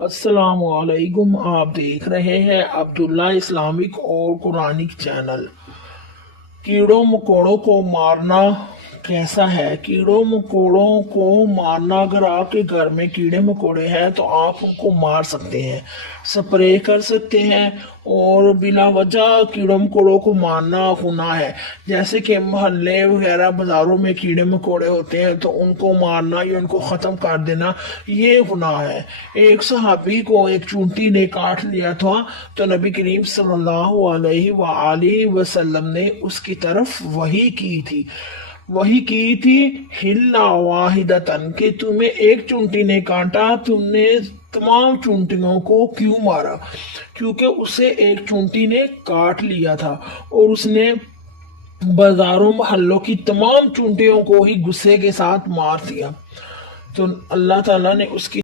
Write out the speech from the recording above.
السلام علیکم، آپ دیکھ رہے ہیں عبداللہ اسلامک اور قرآنک چینل۔ کیڑوں مکوڑوں کو مارنا کیسا ہے؟ کیڑوں مکوڑوں کو مارنا، اگر آپ کے گھر میں کیڑے مکوڑے ہیں تو آپ ان کو مار سکتے ہیں، سپرے کر سکتے ہیں، اور بلا وجہ کیڑوں مکوڑوں کو مارنا گناہ ہے۔ جیسے کہ محلے وغیرہ بازاروں میں کیڑے مکوڑے ہوتے ہیں تو ان کو مارنا یا ان کو ختم کر دینا یہ گناہ ہے۔ ایک صحابی کو ایک چونٹی نے کاٹ لیا تھا تو نبی کریم صلی اللہ علیہ وآلہ وسلم نے اس کی طرف وحی کی تھی ہلا واحدتن، کہ تمہیں ایک چونٹی نے کاٹا، تم نے تمام چونٹیوں کو کیوں مارا؟ کیونکہ اسے ایک چونٹی نے کاٹ لیا تھا اور اس نے بازاروں محلوں کی تمام چونٹیوں کو ہی غصے کے ساتھ مار دیا، تو اللہ تعالیٰ نے اس کی